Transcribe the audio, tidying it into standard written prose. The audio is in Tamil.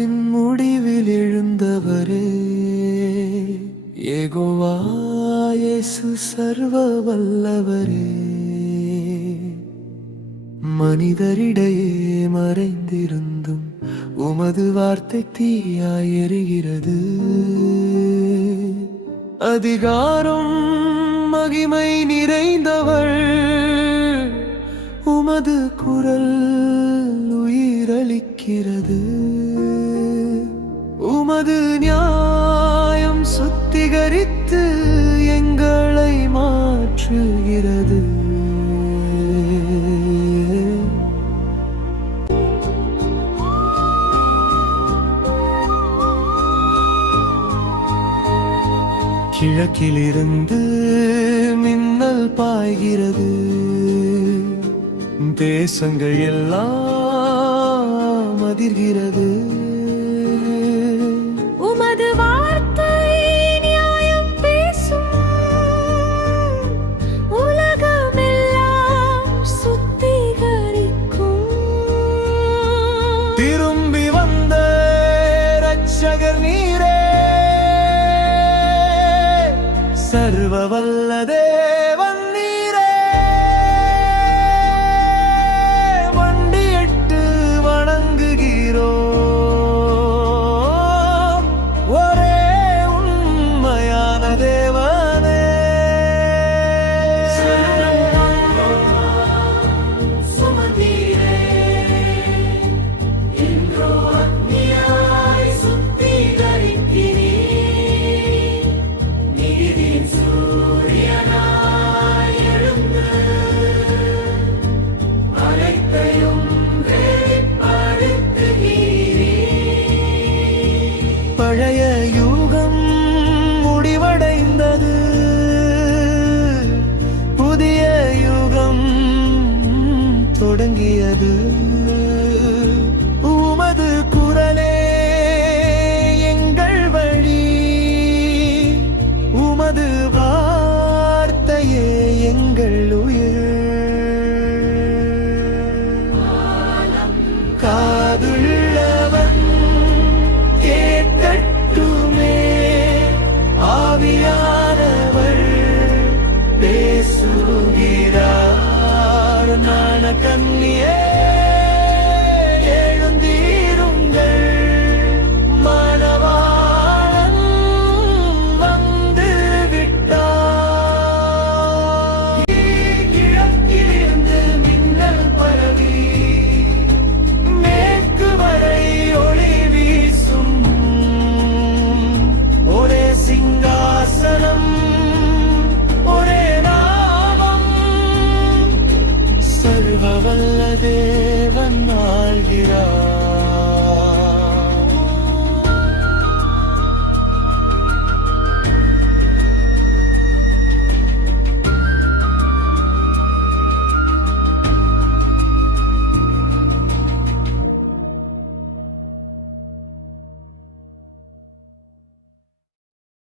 காலத்தின் முடிவில் எழுந்தவரே யெகோவா இயேசு சர்வ வல்லவரே. மனிதரிடையே மறைந்திருந்தும் உமது வார்த்தை தீயாய் எரிகிறது. அதிகாரம் மகிமை நிறைந்தவள், உமது குரல் உயிரளிக்கிறது. உமது நியாயம் சுத்திகரித்து எங்களை மாற்றுகிறது. கிழக்கிலிருந்து மின்னல் பாய்கிறது, தேசங்கள் எல்லாம் அதிர்கிறது. உமது வார்த்தை நியாயம் பேசும், உலகமெல்லாம் சுத்திகரிக்கும். திரும்பி வந்த இரட்சகர் நீரே, சர்வ வல்ல தேவன் நீரே. வண்டியிட்டு வணங்குகிறோம் ஒரே உண்மையான தேவனே. பழைய யுகம் முடிவடைந்தது, புதிய யுகம் தொடங்கியது. உமது குரலே எங்கள் வழி, உமது வார்த்தையே எங்கள் உயிர். காதுள்ளவன் கேட்கட்டுமே, ஆவியானவர் பேசுகிறார். ஞான கன்னியே எழுந்தீருங்கள், மணவாளன் வந்து விட்டார். கிழக்கிலிருந்து மின்னல் பரவி மேற்கு வரை ஒளி வீசும். ஒரே சிங்காசனம், ஒரே நாமம், சர்வ வல்ல தேவன் ஆள்கிறார்.